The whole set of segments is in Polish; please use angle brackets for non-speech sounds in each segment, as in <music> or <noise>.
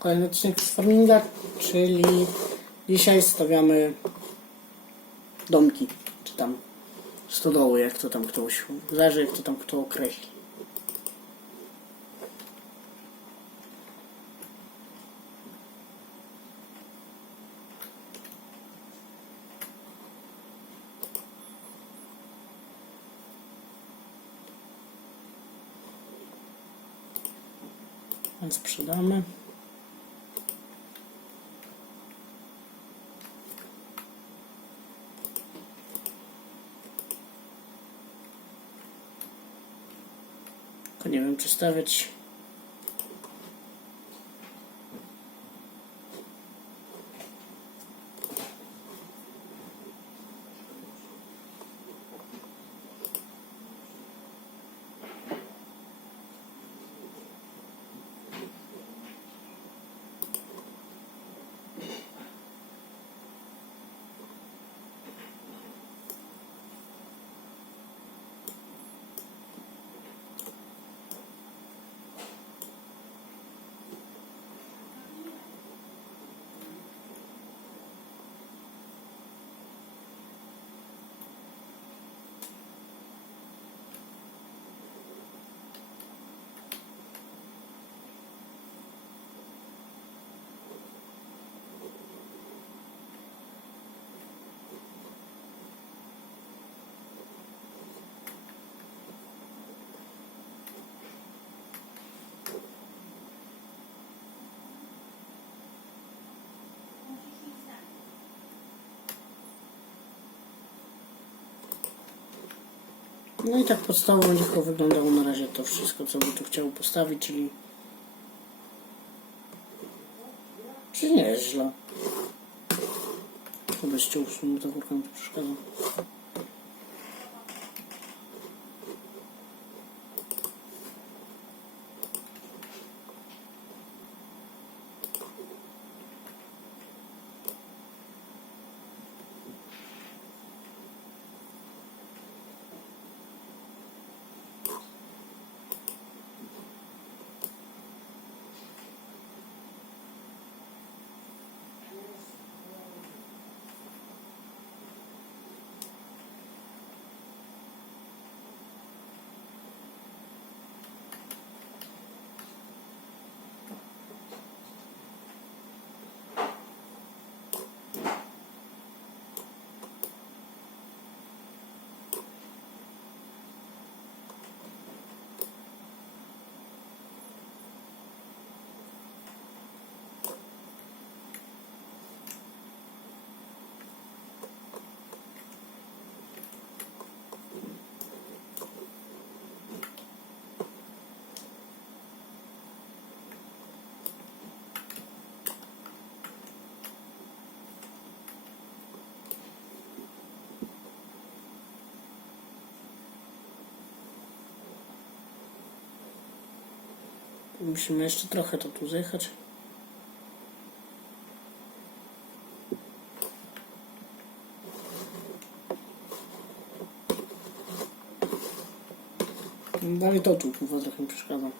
kolejny odcinek z Farminga, czyli dzisiaj stawiamy domki, czy tam stodoły, jak to tam ktoś, zależy jak to tam kto określi. Więc. Tylko No i tak podstawowo chyba wyglądało na razie to wszystko, co by tu chciał postawić, czyli... Czy nie jest źle. Chyba ściął w sumie za górką to przeszkadza. Musimy jeszcze trochę to tu zjechać. Dalej to tu kurwa trochę mi przeszkadza.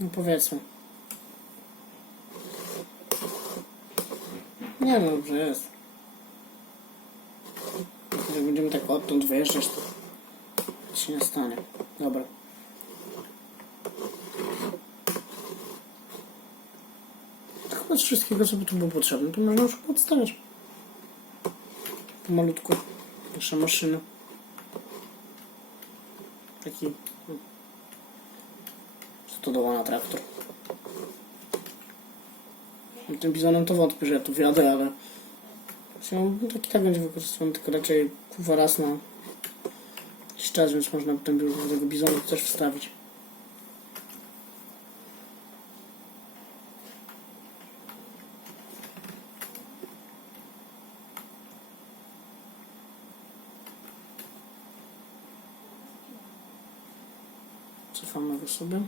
No powiedzmy. Nie no, dobrze jest. Jak będziemy tak odtąd wyjeżdżać, to się nie stanie. Dobra. Chyba z wszystkiego, co by tu było potrzebne, to można już podstawiać. Pomalutku. Nasza maszyna. Taki... Stodoła na traktor. I Tym bizonem to wątpię, że ja tu wjadę, ale... Zresztą no, taki tak będzie wykorzystywany, tylko raczej kurwa raz na jakiś czas, więc można by ten biur tego bizonu też wstawić. Cofamy go sobie.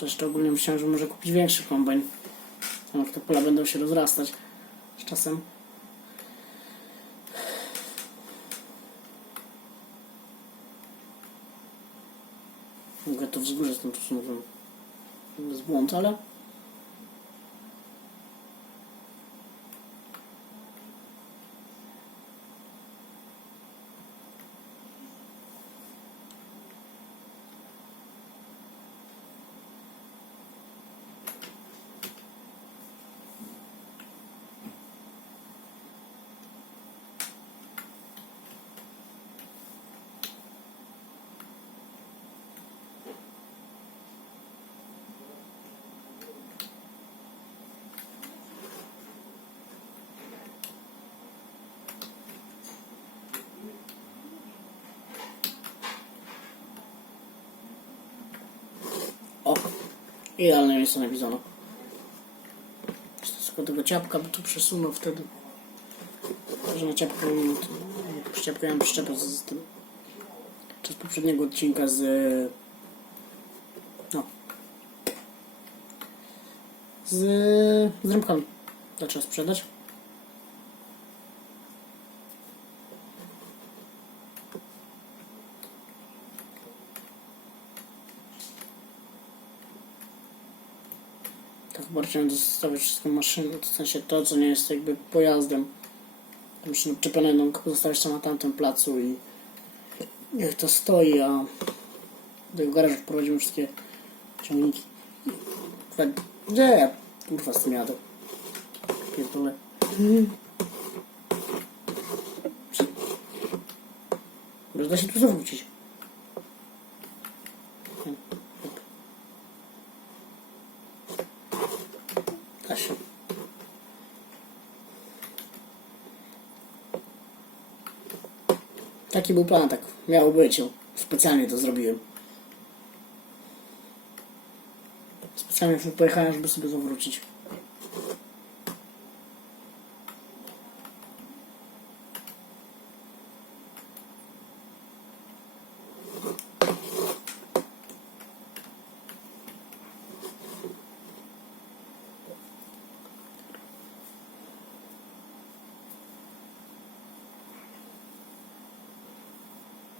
To ogólnie myślałem, że może kupić większy kombajn. No, te pola będą się rozrastać z czasem. Mogę to wzgórze z tym przesunąłem. Bez błąd, ale... O! Idealne miejsce na bizona. Jeszcze tylko tego ciapka by tu przesunął wtedy. Że na ciapkę przyczepkę ja przyczepę z, z tym. Czy z poprzedniego odcinka z... No. Z... z rębkami. To trzeba sprzedać. Bardziej zostawiać wszystko maszyny, w sensie to, co nie jest jakby pojazdem. Muszę przyczepę jedną pozostawić tam na tamtym placu i niech to stoi, a do tego garażu wprowadzimy wszystkie ciągniki. Tak, Gdzie ja kurwa z tym jadę? Pierdolę. Da się tu zawrócić. Da się. Taki był plan, tak miało być. Specjalnie to zrobiłem. Specjalnie pojechałem, żeby sobie zawrócić.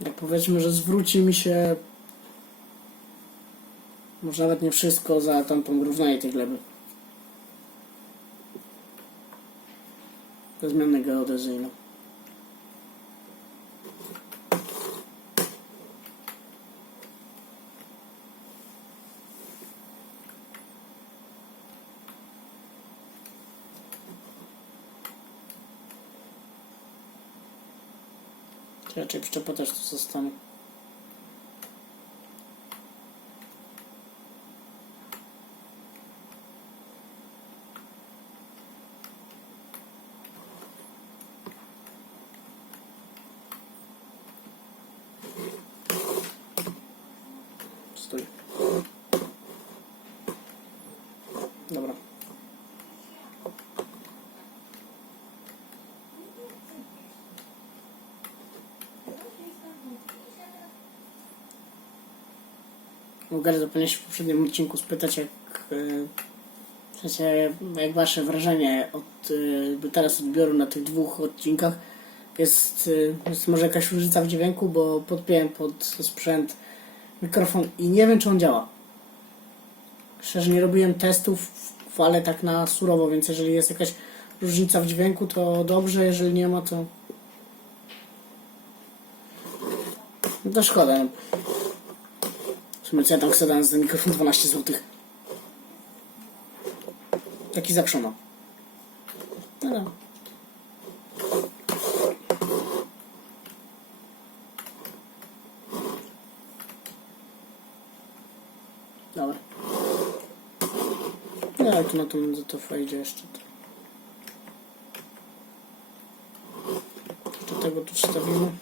Jak powiedzmy, że zwróci mi się może nawet nie wszystko za tamtą równanie tej gleby. Za zmianę geodezyjną. Raczej przyczepa też tu zostanie. Stój. Dobra. Mogę zapomnieć w poprzednim odcinku spytać, jak, e, w sensie, jak wasze wrażenie od e, teraz odbioru na tych dwóch odcinkach. Jest, e, jest może jakaś różnica w dźwięku, bo podpiąłem pod sprzęt mikrofon i nie wiem, czy on działa. Szczerze nie robiłem testów, ale tak na surowo, więc jeżeli jest jakaś różnica w dźwięku, to dobrze, jeżeli nie ma, to... To szkoda. No. Ja tam chcę dać za ten mikrofon 12 zł. Taki zaprzona. No dobra. Dobra. No ale tu na za to wejdzie jeszcze. Jeszcze tego tu wstawimy.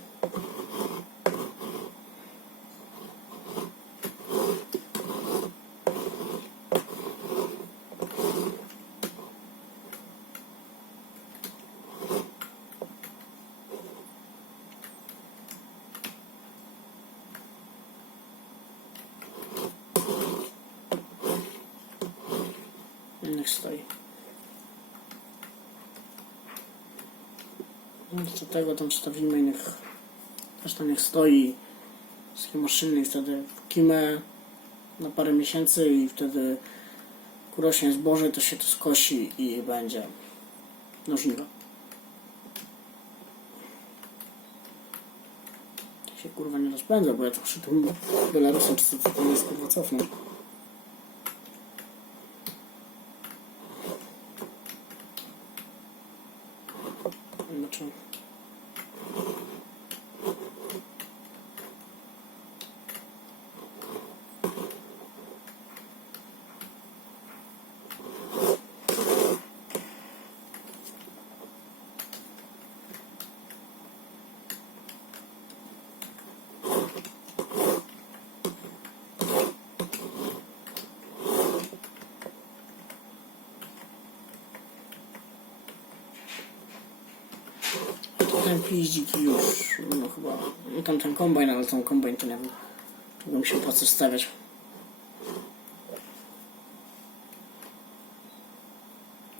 Niech stoi. No do tego tam wstawimy i niech też tam niech stoi z maszyny i wtedy kimę na parę miesięcy i wtedy jak urośnie zboże to się to skosi i będzie no żniwa. Się kurwa nie rozpędzę, bo ja to przy tym Belarusem czy co to jest kurwa cofnę. Znaczy... Ten piździk już, no chyba, no tam ten kombajn, ale ten kombajn to nie wiem, czy bym się po co stawiać.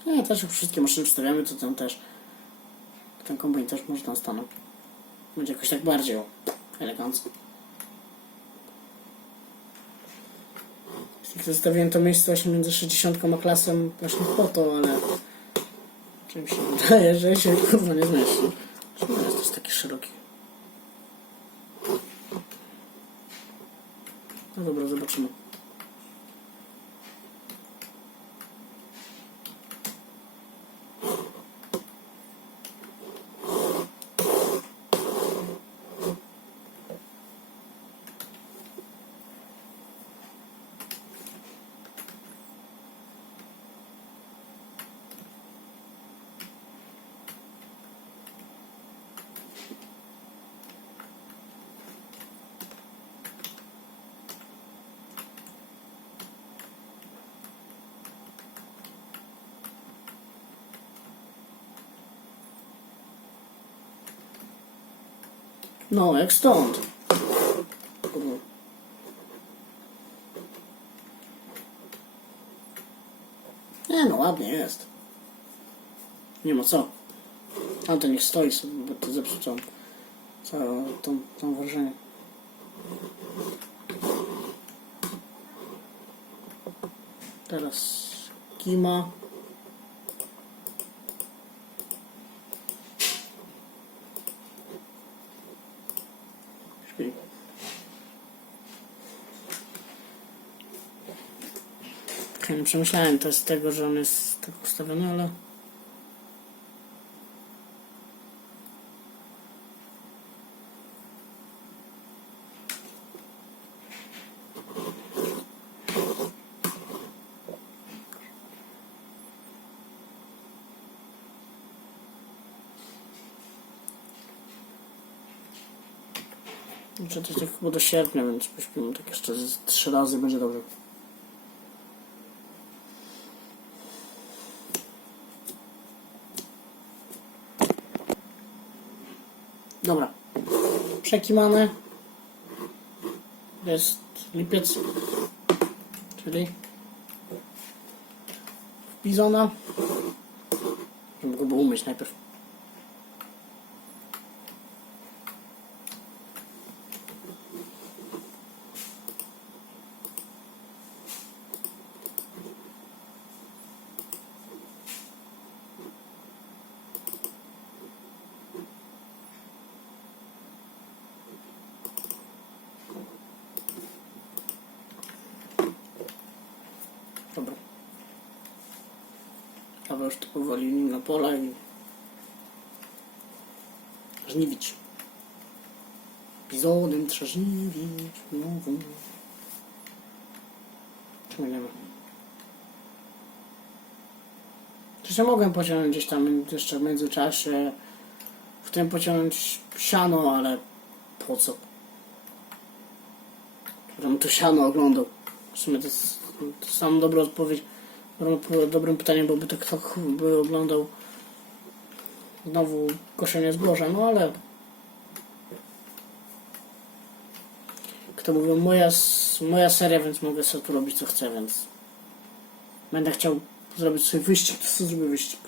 Nie, też jak wszystkie maszyny wstawiamy, to ten też, ten kombajn też może tam stanąć. Będzie jakoś tak bardziej o, elegancko. Zostawiłem to miejsce właśnie między 60 a klasem właśnie po to, ale czym się <laughs> wydaje, że się kurwa nie zmieści. Czemu jest to taki szeroki? No dobra, zobaczymy. No, jak stąd. Nie no, ładnie jest. Nie ma co. Tamten to niech stoi sobie, bo to zepsuł całą tą, tą wrażenie. Teraz kima. Przemyślałem to z tego, że on jest tak ustawiony, ale... Muszę to tak chyba do sierpnia, więc pośpimy tak jeszcze z trzy razy, będzie dobrze. Dobra. Przekimane. Jest lipiec. Czyli w bizona. Żeby go było umyć najpierw. Nim na pola i żniwić. Epizodem trzeba żniwić. Nową. Czemu nie ma? Przecież ja mogłem pociągnąć gdzieś tam jeszcze w międzyczasie w tym pociągnąć siano, ale po co? Żebym to siano oglądał. W sumie to jest, to sam dobra odpowiedź. Dobrym, pytaniem byłoby to, kto by oglądał znowu koszenie zboża, no ale kto mówił, moja, moja seria, więc mogę sobie tu robić co chcę, więc będę chciał zrobić sobie wyścig, to sobie zrobię wyścig.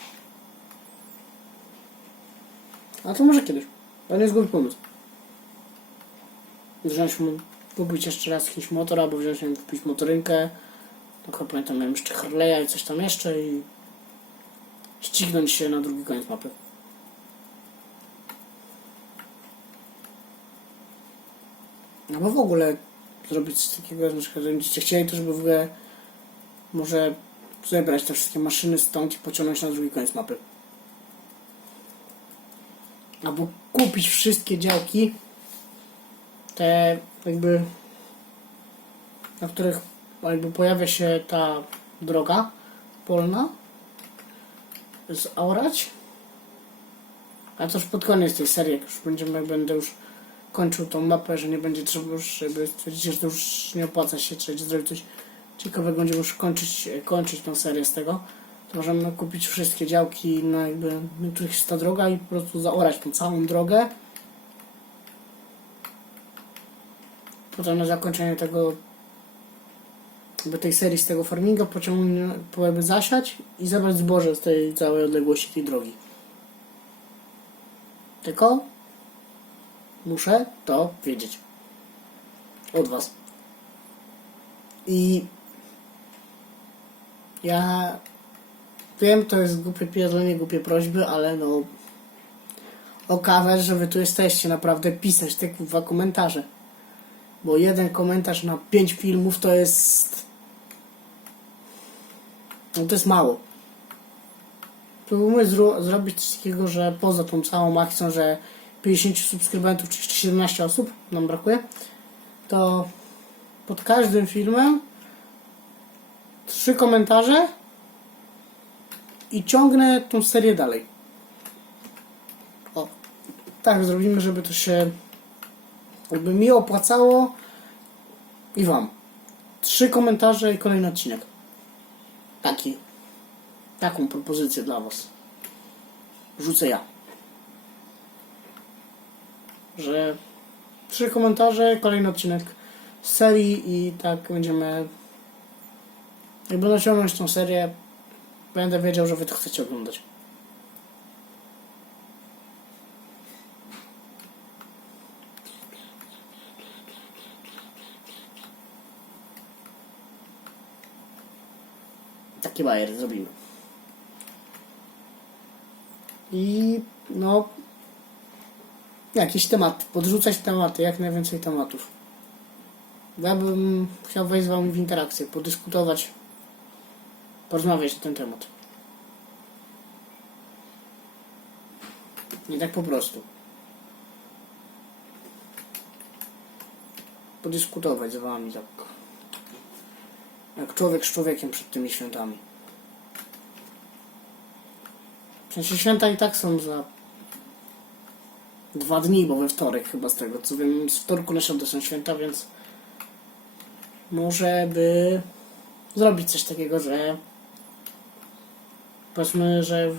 A to może kiedyś. To nie jest głupi pomysł. Wziąć mu, kupić jeszcze raz jakiś motor, albo wziąć, kupić motorynkę. Chyba pamiętam, miałem jeszcze Harley'a i coś tam jeszcze i ścignąć się na drugi koniec mapy. No bo w ogóle zrobić coś takiego, że na przykład będziecie chcieli, to żeby w ogóle może zebrać te wszystkie maszyny stąd i pociągnąć na drugi koniec mapy. Albo kupić wszystkie działki, te jakby, na których jakby pojawia się ta droga polna, zaorać. A to już pod koniec tej serii, jak już będziemy, będę już kończył tą mapę, że nie będzie trzeba już, żeby stwierdzicie, że to już nie opłaca się, czy zrobić coś ciekawego, będziemy już kończyć, kończyć tą serię z tego, to możemy kupić wszystkie działki na jakby, których jest ta droga i po prostu zaorać tą całą drogę. Potem na zakończenie tego jakby tej serii z tego farminga pociągnie, jakby zasiać i zebrać zboże z tej całej odległości tej drogi. Tylko muszę to wiedzieć. Od Was. I ja wiem, to jest głupie pierdolenie, głupie prośby, ale no okazać, że Wy tu jesteście, naprawdę pisać te dwa komentarze. Bo jeden komentarz na pięć filmów to jest no to jest mało. Próbujmy zro zrobić coś takiego, że poza tą całą akcją, że 50 subskrybentów, czy jeszcze 17 osób nam brakuje, to pod każdym filmem trzy komentarze i ciągnę tą serię dalej. O, tak zrobimy, żeby to się jakby mi opłacało i Wam. Trzy komentarze i kolejny odcinek. Taki. Taką propozycję dla Was. Rzucę ja. Że trzy komentarze, kolejny odcinek z serii i tak będziemy. Jak będę ciągnąć tą serię, będę wiedział, że Wy to chcecie oglądać. Taki bajer zrobimy. I no jakieś tematy, podrzucać tematy, jak najwięcej tematów. Ja bym chciał wejść z Wami w interakcję, podyskutować, porozmawiać na ten temat. Nie tak po prostu. Podyskutować z Wami tak. Jak człowiek z człowiekiem przed tymi świętami. W sensie święta i tak są za dwa dni, bo we wtorek chyba z tego co wiem, z wtorku na środę są święta, więc może by zrobić coś takiego, że powiedzmy, że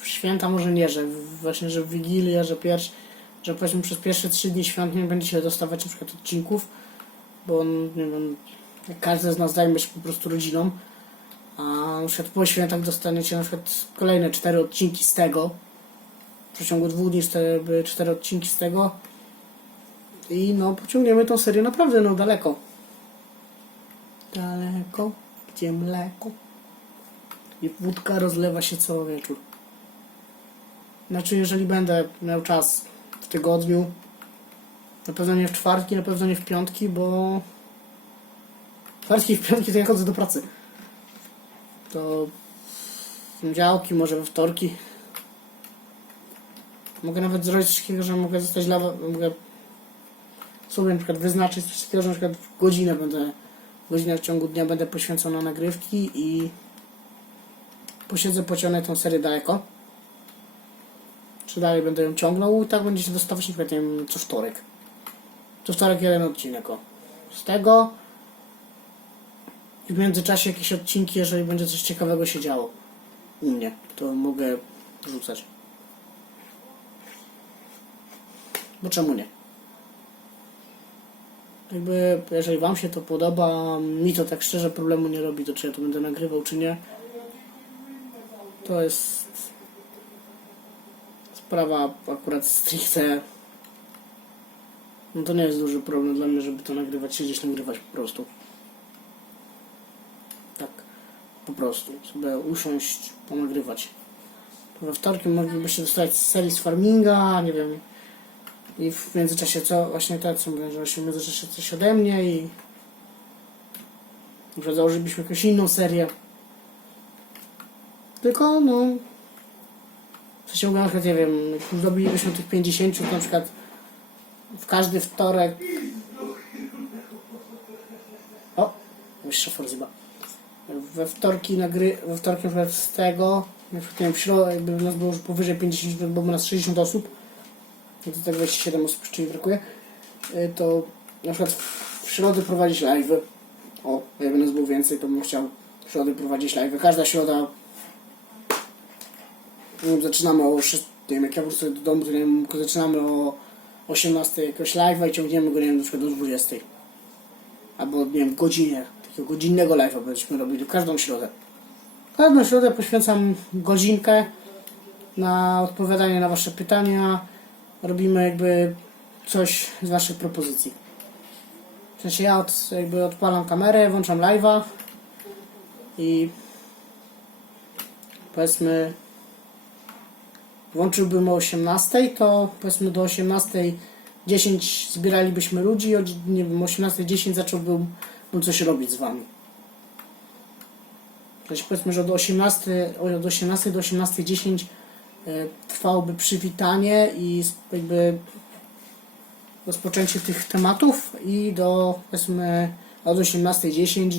w święta może nie, że właśnie, że w Wigilię, że pierwszy, że powiedzmy przez pierwsze trzy dni świąt nie będziecie dostawać na przykład odcinków, bo nie wiem, każdy z nas zajmie się po prostu rodziną, a na przykład po świętach dostaniecie na przykład kolejne cztery odcinki z tego, w przeciągu dwóch dni cztery, cztery odcinki z tego i no pociągniemy tą serię naprawdę no daleko. Daleko, gdzie mleko i wódka rozlewa się co wieczór. Znaczy, jeżeli będę miał czas w tygodniu, na pewno nie w czwartki, na pewno nie w piątki, bo czwartki i w piątki to ja chodzę do pracy. To poniedziałki, może we wtorki. Mogę nawet zrobić coś takiego, że mogę zostać lawa, mogę sobie na przykład wyznaczyć coś takiego, że na przykład w godzinę będę, godzinę w ciągu dnia będę poświęcona nagrywki i posiedzę, pociągnę tą serię daleko. Czy dalej będę ją ciągnął i tak będzie się dostawać na nie wiem, co wtorek. Co wtorek jeden odcinek, o. Z tego w międzyczasie jakieś odcinki, jeżeli będzie coś ciekawego się działo u mnie, to mogę rzucać. Bo czemu nie? Jakby, jeżeli Wam się to podoba, mi to tak szczerze problemu nie robi, to czy ja to będę nagrywał, czy nie. To jest sprawa akurat stricte. No to nie jest duży problem dla mnie, żeby to nagrywać, siedzieć, nagrywać po prostu. Tak, po prostu. Sobie usiąść, ponagrywać. We wtorki moglibyście dostać serii z farminga, nie wiem. I w międzyczasie co, właśnie to co mówię, że w międzyczasie coś ode mnie i że założylibyśmy jakąś inną serię. Tylko no w sensie na przykład, nie wiem, już dobilibyśmy tych 50, to na przykład w każdy wtorek o, już szafor zjeba. We wtorki nagry, we wtorki na przykład z tego, na przykład w środę, jakby nas było już powyżej 50, bo było nas 60 osób, to tak 27 osób jeszcze brakuje, y, to na przykład w środę prowadzić live. O, jakby nas było więcej, to bym chciał w środę prowadzić live. Każda środa zaczynamy o 6, nie wiem, jak ja wrócę do domu, to nie wiem, zaczynamy o 18 jakoś live'a i ciągniemy go, nie wiem, na przykład do 20. Albo, nie wiem, godzinie, godzinnego live'a będziemy robili każdą środę. Każdą środę poświęcam godzinkę na odpowiadanie na Wasze pytania. Robimy jakby coś z Waszych propozycji. W sensie ja od, jakby odpalam kamerę, włączam live'a i powiedzmy włączyłbym o 18, to powiedzmy do 18.10 zbieralibyśmy ludzi, o nie wiem, 18.10 zacząłbym bym coś robić z wami. Sensie powiedzmy, że od 18, od 18 do 18.10 e, trwałoby przywitanie i jakby rozpoczęcie tych tematów i do powiedzmy od 18.10